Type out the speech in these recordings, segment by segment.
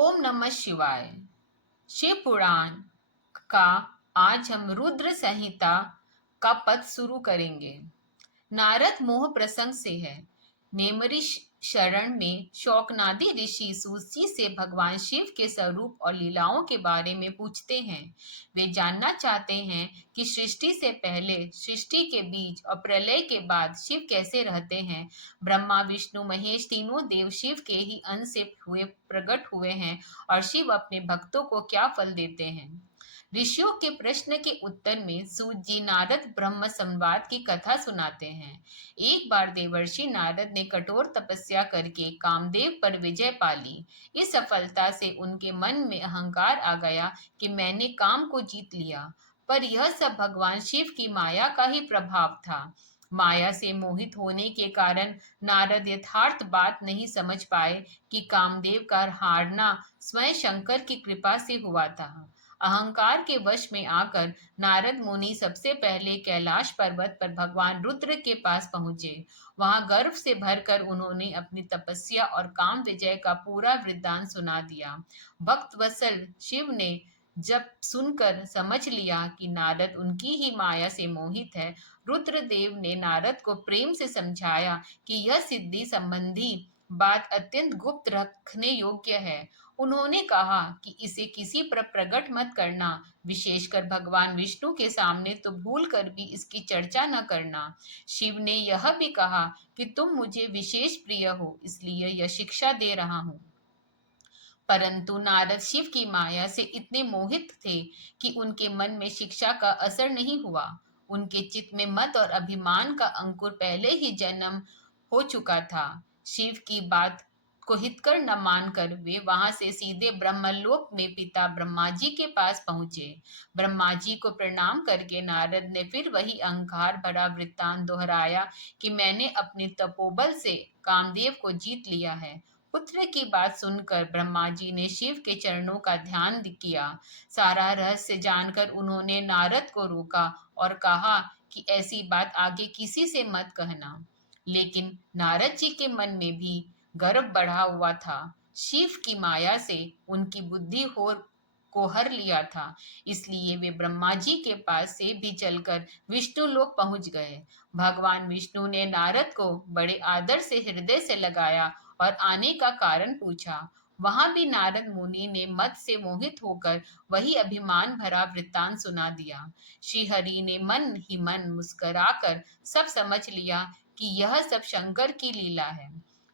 ओम नमः शिवाय। शिव पुराण का आज हम रुद्र संहिता का पद शुरू करेंगे। नारद मोह प्रसंग से है। नेमरी शरण में शौकनादी ऋषि सूची से भगवान शिव के स्वरूप और लीलाओं के बारे में पूछते हैं। वे जानना चाहते हैं कि सृष्टि से पहले, सृष्टि के बीच और प्रलय के बाद शिव कैसे रहते हैं। ब्रह्मा विष्णु महेश तीनों देव शिव के ही अंश से प्रकट हुए हैं और शिव अपने भक्तों को क्या फल देते हैं। ऋषियों के प्रश्न के उत्तर में सूत जी नारद ब्रह्म संवाद की कथा सुनाते हैं। एक बार देवर्षि नारद ने कठोर तपस्या करके कामदेव पर विजय पा ली। इस सफलता से उनके मन में अहंकार आ गया कि मैंने काम को जीत लिया। पर यह सब भगवान शिव की माया का ही प्रभाव था। माया से मोहित होने के कारण नारद यथार्थ बात नहीं समझ पाए कि कामदेव का हारना स्वयं शंकर की कृपा से हुआ था। अहंकार के वश में आकर नारद मुनि सबसे पहले कैलाश पर्वत पर भगवान रुद्र के पास पहुंचे। वहां गर्व से भरकर उन्होंने अपनी तपस्या और काम विजय का पूरा वृत्तांत सुना दिया। भक्त वत्सल शिव ने जब सुनकर समझ लिया कि नारद उनकी ही माया से मोहित है, रुद्रदेव ने नारद को प्रेम से समझाया कि यह सिद्धि संबंधी बात अत्यंत गुप्त रखने योग्य है। उन्होंने कहा कि इसे किसी पर प्रकट मत करना, विशेषकर भगवान विष्णु के सामने तो भूल कर भी इसकी चर्चा न करना। शिव ने यह भी कहा कि तुम मुझे विशेष प्रिय हो, इसलिए यह शिक्षा दे रहा हूँ। परंतु नारद शिव की माया से इतने मोहित थे कि उनके मन में शिक्षा का असर नहीं हुआ। उनके चित्त में मत और अभिमान का अंकुर पहले ही जन्म हो चुका था। शिव की बात को हितकर न मानकर वे वहां से सीधे ब्रह्मलोक में पिता ब्रह्मा जी के पास पहुंचे। ब्रह्मा जी को प्रणाम करके नारद ने फिर वही अहंकार भरा वृत्तांत दोहराया कि मैंने अपने तपोबल से कामदेव को जीत लिया है। पुत्र की बात सुनकर ब्रह्मा जी ने शिव के चरणों का ध्यान किया। सारा रहस्य जानकर उन्होंने नारद को रोका और कहा कि ऐसी बात आगे किसी से मत कहना। लेकिन नारद जी के मन में भी गर्व बढ़ा हुआ था। शिव की माया से उनकी बुद्धि को हर लिया था, इसलिए वे ब्रह्मा जी के पास से भी चलकर विष्णु लोक पहुंच गए। भगवान विष्णु ने नारद को बड़े आदर से हृदय से लगाया और आने का कारण पूछा। वहां भी नारद मुनि ने मत से मोहित होकर वही अभिमान भरा वृत्तांत सुना दिया। श्री हरि ने मन ही मन मुस्कुराकर सब समझ लिया कि यह सब शंकर की लीला है।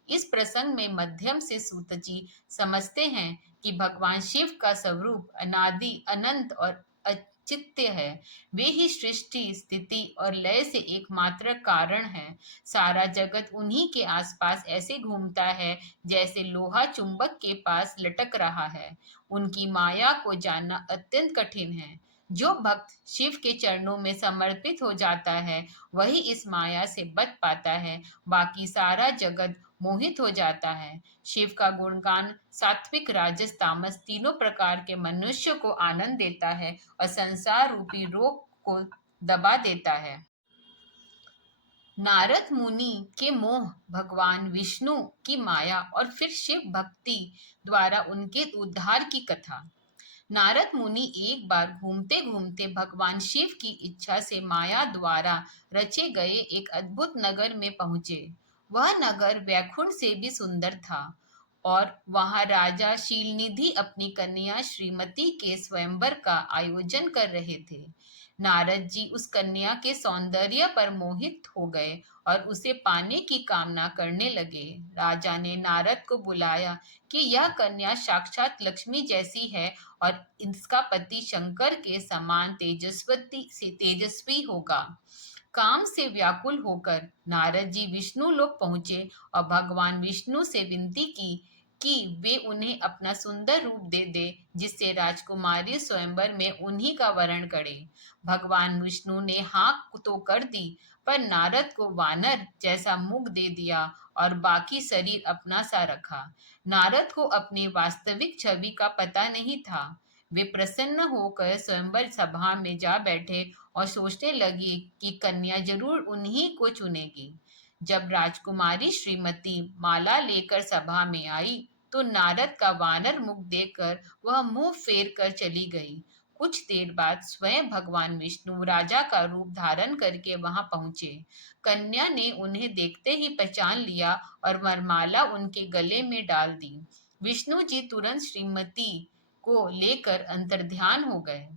इस प्रसंग में मध्यम से सूत जी समझते हैं कि भगवान शिव का स्वरूप अनादि अनंत और अचित्य है। वे ही सृष्टि स्थिति और लय से एकमात्र कारण है। सारा जगत उन्हीं के आसपास ऐसे घूमता है जैसे लोहा चुंबक के पास लटक रहा है। उनकी माया को जानना अत्यंत कठिन है। जो भक्त शिव के चरणों में समर्पित हो जाता है वही इस माया से बच पाता है। बाकी सारा जगत मोहित हो जाता है। शिव का गुणगान सात्विक राजस तामस तीनों प्रकार के मनुष्य को आनंद देता है और संसार रूपी रोग को दबा देता है। नारद मुनि के मोह, भगवान विष्णु की माया और फिर शिव भक्ति द्वारा उनके उद्धार की कथा। नारद मुनि एक बार घूमते घूमते भगवान शिव की इच्छा से माया द्वारा रचे गए एक अद्भुत नगर में पहुंचे। वह नगर वैकुंठ से भी सुंदर था और वहां राजा शीलनिधि अपनी कन्या श्रीमती के स्वयंवर का आयोजन कर रहे थे। नारद जी उस कन्या के सौंदर्य पर मोहित हो गए और उसे पाने की कामना करने लगे। राजा ने नारद को बुलाया कि यह कन्या साक्षात लक्ष्मी जैसी है और इसका पति शंकर के समान तेजस्वी होगा। काम से व्याकुल होकर नारद जी विष्णु लोक पहुंचे और भगवान विष्णु से विनती की कि वे उन्हें अपना सुंदर रूप दे दे, जिससे राजकुमारी स्वयंवर में उन्हीं का वरण करे। भगवान विष्णु ने हाँ तो कर दी, पर नारद को वानर जैसा मुख दे दिया और बाकी शरीर अपना सा रखा। नारद को अपनी वास्तविक छवि का पता नहीं था। वे प्रसन्न होकर स्वयंवर सभा में जा बैठे और सोचने लगी कि कन्या जरूर उन्हीं को चुनेगी। जब राजकुमारी श्रीमती माला लेकर सभा में आई तो नारद का वानर मुख देखकर वह मुंह फेर कर चली गई। कुछ देर बाद स्वयं भगवान विष्णु राजा का रूप धारण करके वहां पहुंचे। कन्या ने उन्हें देखते ही पहचान लिया और वरमाला उनके गले में डाल दी। विष्णु जी तुरंत श्रीमती को लेकर अंतर्ध्यान हो गए।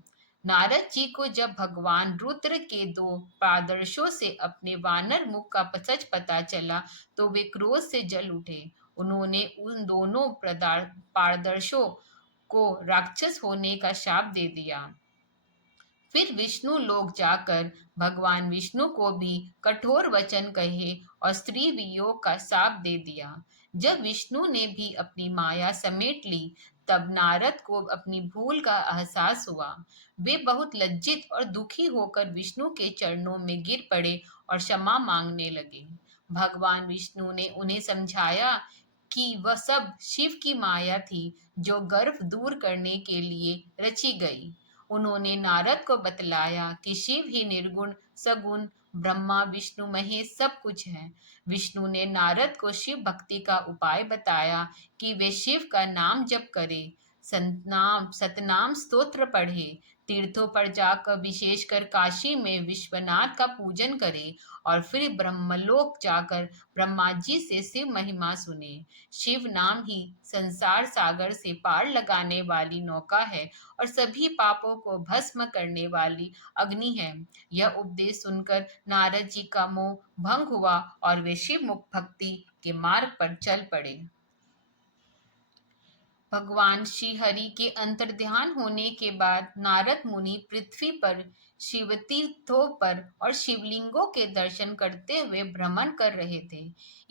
नारद जी को जब भगवान रुद्र के दो पादर्शों से अपने वानर मुख का सच पता चला तो वे क्रोध से जल उठे। उन्होंने उन दोनों पारदर्शों को राक्षस होने का शाप दे दिया। फिर विष्णु लोक जाकर भगवान विष्णु को भी कठोर वचन कहे और स्त्री वियोग का शाप दे दिया। जब विष्णु ने भी अपनी माया समेट ली तब नारद को अपनी भूल का एहसास हुआ। वे बहुत लज्जित और दुखी होकर विष्णु के चरणों में गिर पड़े और क्षमा मांगने लगे। भगवान विष्णु ने उन्हें समझाया कि वह सब शिव की माया थी जो गर्भ दूर करने के लिए रची गई। उन्होंने नारद को बतलाया कि शिव ही निर्गुण सगुण ब्रह्मा विष्णु महेश सब कुछ है। विष्णु ने नारद को शिव भक्ति का उपाय बताया कि वे शिव का नाम जप करे, सतनाम स्तोत्र पढ़े, तीर्थों पर जाकर विशेषकर काशी में विश्वनाथ का पूजन करे और फिर ब्रह्मलोक जाकर ब्रह्मा जी से शिव महिमा सुने। शिव नाम ही संसार सागर से पार लगाने वाली नौका है और सभी पापों को भस्म करने वाली अग्नि है। यह उपदेश सुनकर नारद जी का मोह भंग हुआ और वे शिव मुख भक्ति के मार्ग पर चल पड़े। भगवान श्री हरि के अंतर्ध्यान होने के बाद नारद मुनि पृथ्वी पर शिवतीर्थों पर और शिवलिंगों के दर्शन करते हुए भ्रमण कर रहे थे।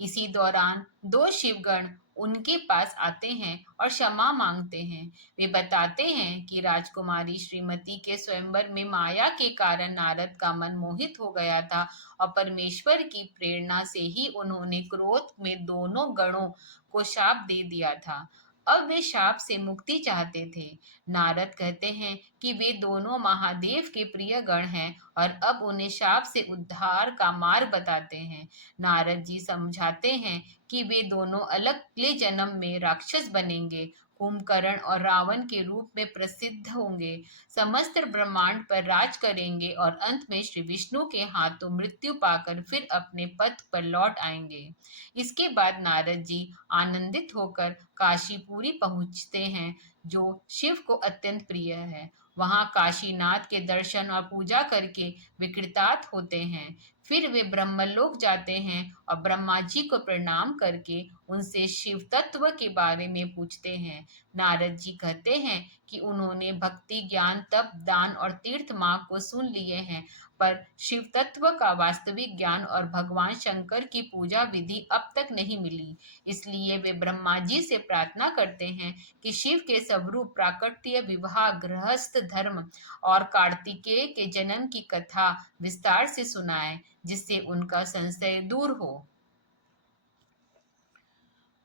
इसी दौरान दो शिवगण उनके पास आते हैं और क्षमा मांगते हैं। वे बताते हैं कि राजकुमारी श्रीमती के स्वयंवर में माया के कारण नारद का मन मोहित हो गया था और परमेश्वर की प्रेरणा से ही उन्होंने क्रोध में दोनों गणों को शाप दे दिया था। अब वे शाप से मुक्ति चाहते थे। नारद कहते हैं कि वे दोनों महादेव के प्रिय गण हैं और अब उन्हें शाप से उद्धार का मार्ग बताते हैं। नारद जी समझाते हैं कि वे दोनों अगले जन्म में राक्षस बनेंगे, कुंभकर्ण और रावण के रूप में प्रसिद्ध होंगे, समस्त ब्रह्मांड पर राज करेंगे और अंत में श्री विष्णु के हाथों मृत्यु पाकर फिर अपने पथ पर लौट आएंगे। इसके बाद नारद जी आनंदित होकर काशीपुरी पहुंचते हैं जो शिव को अत्यंत प्रिय है। वहां काशीनाथ के दर्शन और पूजा करके वे कृतार्थ होते हैं। फिर वे ब्रह्मलोक जाते हैं और ब्रह्मा जी को प्रणाम करके उनसे शिव तत्व के बारे में पूछते हैं। नारद जी कहते हैं कि उन्होंने भक्ति ज्ञान तप दान और तीर्थ मार्ग को सुन लिए हैं पर शिव तत्व का वास्तविक ज्ञान और भगवान शंकर की पूजा विधि अब तक नहीं मिली। इसलिए वे ब्रह्मा जी से प्रार्थना करते हैं कि शिव के स्वरूप प्राकट्य विवाह गृहस्थ धर्म और कार्तिकेय के जन्म की कथा विस्तार से सुनाएं जिससे उनका संशय दूर हो।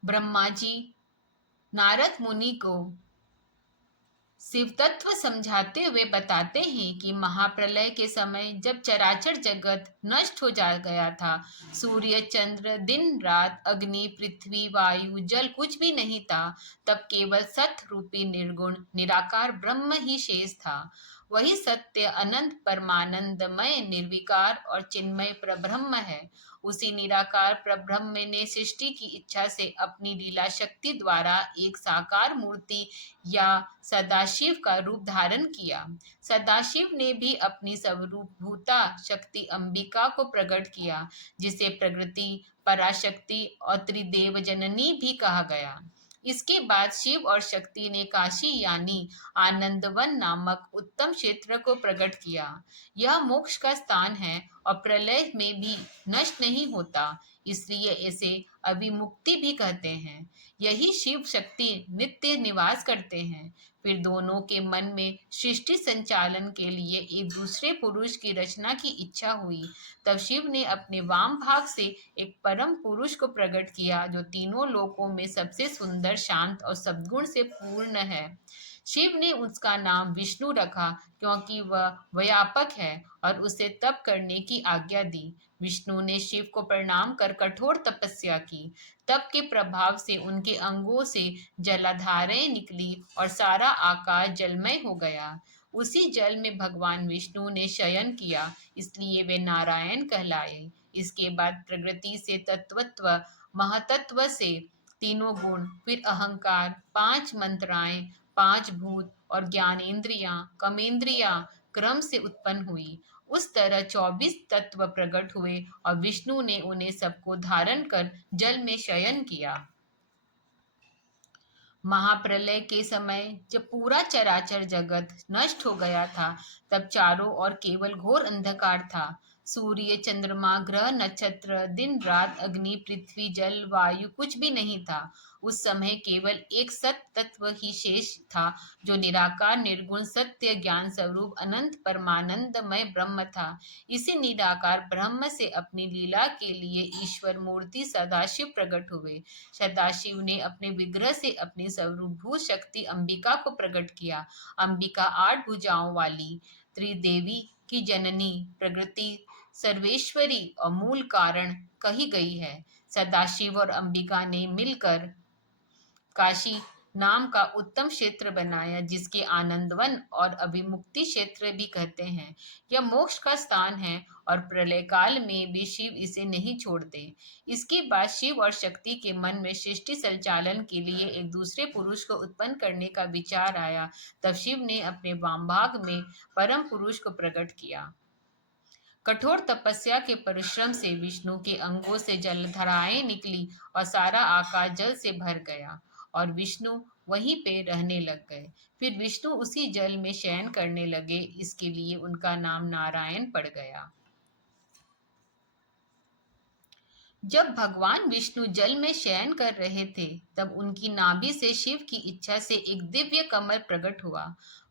ब्रह्मा जी नारद मुनि को शिव तत्व समझाते हुए बताते हैं कि महाप्रलय के समय जब चराचर जगत नष्ट हो जा गया था, सूर्य चंद्र दिन रात अग्नि पृथ्वी वायु जल कुछ भी नहीं था, तब केवल सत रूपी निर्गुण निराकार ब्रह्म ही शेष था। वही सत्य अनंत परमानंदमय निर्विकार और चिन्मय प्रब्रह्म है। उसी निराकार प्रब्रह्म ने सृष्टि की इच्छा से अपनी लीला शक्ति द्वारा एक साकार मूर्ति या सदाशिव का रूप धारण किया। सदाशिव ने भी अपनी सर्वभूता शक्ति अंबिका को प्रकट किया जिसे प्रकृति पराशक्ति और त्रिदेव जननी भी कहा गया। इसके बाद शिव और शक्ति ने काशी यानी आनंदवन नामक उत्तम क्षेत्र को प्रकट किया। यह मोक्ष का स्थान है और प्रलय में भी नष्ट नहीं होता, इसलिए इसे अभिमुक्ति भी कहते हैं। यही शिव शक्ति नित्य निवास करते हैं। फिर दोनों के मन में सृष्टि संचालन के लिए एक दूसरे पुरुष की रचना की इच्छा हुई। तब शिव ने अपने वाम भाग से एक परम पुरुष को प्रकट किया जो तीनों लोकों में सबसे सुंदर शांत और सद्गुण से पूर्ण है। शिव ने उसका नाम विष्णु रखा क्योंकि वह व्यापक है और उसे तप करने की आज्ञा दी। विष्णु ने शिव को प्रणाम कर कठोर तपस्या की। तप के प्रभाव से उनके अंगों से जलाधारें निकली और सारा आकाश जलमय हो गया। उसी जल में भगवान विष्णु ने शयन किया, इसलिए वे नारायण कहलाए। इसके बाद प्रकृति से तत्वत्व, महतत्व से तीनों गुण, फिर अहंकार, पांच मंत्राएं, पांच भूत और ज्ञानेंद्रियां, कमेंद्रियां क्रम से उत्पन्न हुई। उस तरह 24 तत्व प्रकट हुए और विष्णु ने उन्हें सबको धारण कर जल में शयन किया। महाप्रलय के समय जब पूरा चराचर जगत नष्ट हो गया था, तब चारों ओर केवल घोर अंधकार था। सूर्य, चंद्रमा, ग्रह, नक्षत्र, दिन रात, अग्नि, पृथ्वी, जल, वायु कुछ भी नहीं था। उस समय केवल एक सत तत्व ही शेष था, जो निराकार, निर्गुण, सत्य, ज्ञान स्वरूप, अनंत परमानंदमय ब्रह्म था। इसी निराकार ब्रह्म से अपनी लीला के लिए ईश्वर मूर्ति सदाशिव प्रकट हुए। सदाशिव ने अपने विग्रह से अपनी सर्वभूत शक्ति अंबिका को प्रकट किया। अंबिका 8 भुजाओं वाली त्रिदेवी की जननी, प्रकृति, सर्वेश्वरी और मूल कारण कही गई है। सदाशिव और अंबिका ने मिलकर काशी नाम का उत्तम क्षेत्र बनाया, जिसके आनंदवन और अभिमुक्ति क्षेत्र भी कहते हैं। यह मोक्ष का स्थान है और प्रलय काल में भी शिव इसे नहीं छोड़ते। इसके बाद शिव और शक्ति के मन में सृष्टि संचालन के लिए एक दूसरे पुरुष को उत्पन्न करने का विचार आया। तब शिव ने अपने वामभाग में परम पुरुष को प्रकट किया। कठोर तपस्या के परिश्रम से विष्णु के अंगों से जलधाराएं निकली और सारा आकाश जल से भर गया और विष्णु वहीं पे रहने लग गए। फिर विष्णु उसी जल में शयन करने लगे, इसके लिए उनका नाम नारायण पड़ गया। जब भगवान विष्णु जल में शयन कर रहे थे, तब उनकी नाभि से शिव की इच्छा से एक दिव्य कमल प्रकट हुआ।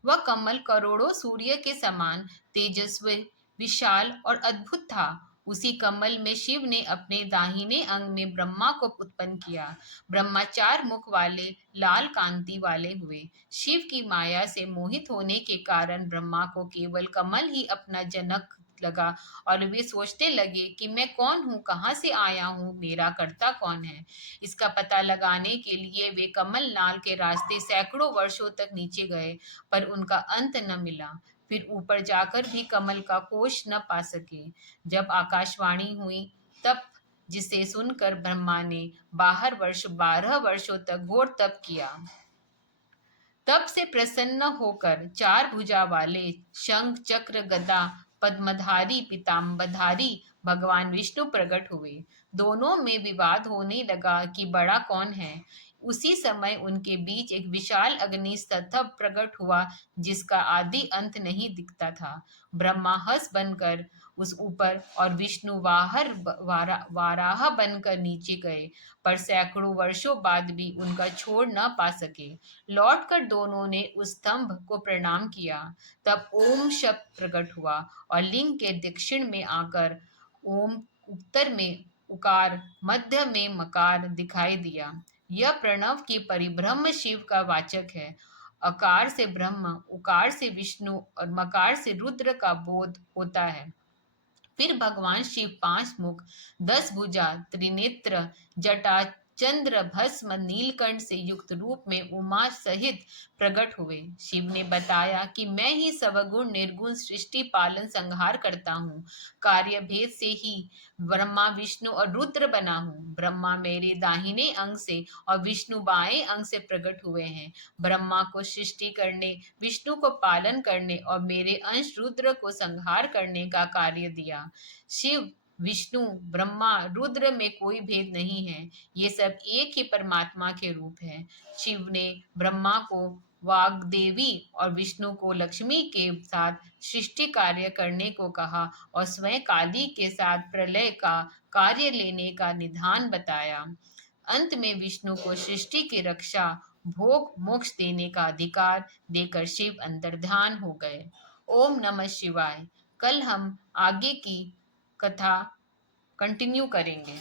वह कमल करोड़ों सूर्य के समान तेजस्वी, विशाल और अद्भुत था। उसी कमल में शिव ने अपने दाहिने अंग में ब्रह्मा को उत्पन्न किया। ब्रह्मा 4 मुख वाले, लाल कांति वाले हुए। शिव की माया से मोहित होने के कारण ब्रह्मा को केवल कमल ही अपना जनक लगा और वे सोचने लगे कि मैं कौन हूँ, कहाँ से आया हूँ, मेरा कर्ता कौन है। इसका पता लगाने के लिए वे कमल नाल के रास्ते सैकड़ों वर्षों तक नीचे गए, पर उनका अंत न मिला। फिर ऊपर जाकर भी कमल का कोश न पा सके। जब आकाशवाणी हुई, तब जिसे सुनकर ब्रह्मा ने 12 वर्षों तक घोर तप किया। तब से प्रसन्न होकर 4 भुजा वाले शंख, चक्र, गदा, पद्मधारी, पीताम्बरधारी भगवान विष्णु प्रकट हुए। दोनों में विवाद होने लगा कि बड़ा कौन है। उसी समय उनके बीच एक विशाल अग्नि स्तंभ प्रकट हुआ, जिसका आदि अंत नहीं दिखता था। ब्रह्मा हंस बनकर उस ऊपर और विष्णु वाराह बनकर नीचे गए, पर सैकड़ों वर्षों बाद भी उनका छोड़ न पा सके। लौटकर दोनों ने उस स्तंभ को प्रणाम किया। तब ओम शब्द प्रकट हुआ और लिंग के दक्षिण में आकर ओम, उत्तर में उकार, मध्य में मकार दिखाई दिया। यह प्रणव के परिब्रह्म शिव का वाचक है। अकार से ब्रह्म, उकार से विष्णु और मकार से रुद्र का बोध होता है। फिर भगवान शिव 5 मुख, 10 भुजा, त्रिनेत्र, जटा, चंद्र, भस्म, नीलकंठ से युक्त रूप में उमा सहित प्रकट हुए। शिव ने बताया कि मैं ही सवगुण निर्गुण सृष्टि पालन संहार करता हूँ। कार्य भेद से ही ब्रह्मा, विष्णु और रुद्र बना हूँ। ब्रह्मा मेरे दाहिने अंग से और विष्णु बाएं अंग से प्रकट हुए हैं। ब्रह्मा को सृष्टि करने, विष्णु को पालन करने और मेरे अंश रुद्र को संहार करने का कार्य दिया। शिव, विष्णु, ब्रह्मा, रुद्र में कोई भेद नहीं है। ये सब एक ही परमात्मा के रूप है। शिव ने ब्रह्मा को वाग्देवी और विष्णु को लक्ष्मी के साथ सृष्टि कार्य करने को कहा और स्वयं काली के साथ प्रलय का कार्य लेने का निधान बताया। अंत में विष्णु को सृष्टि की रक्षा, भोग, मोक्ष देने का अधिकार देकर शिव अंतर्ध्यान हो गए। ओम नमः शिवाय। कल हम आगे की कथा कंटिन्यू करेंगे।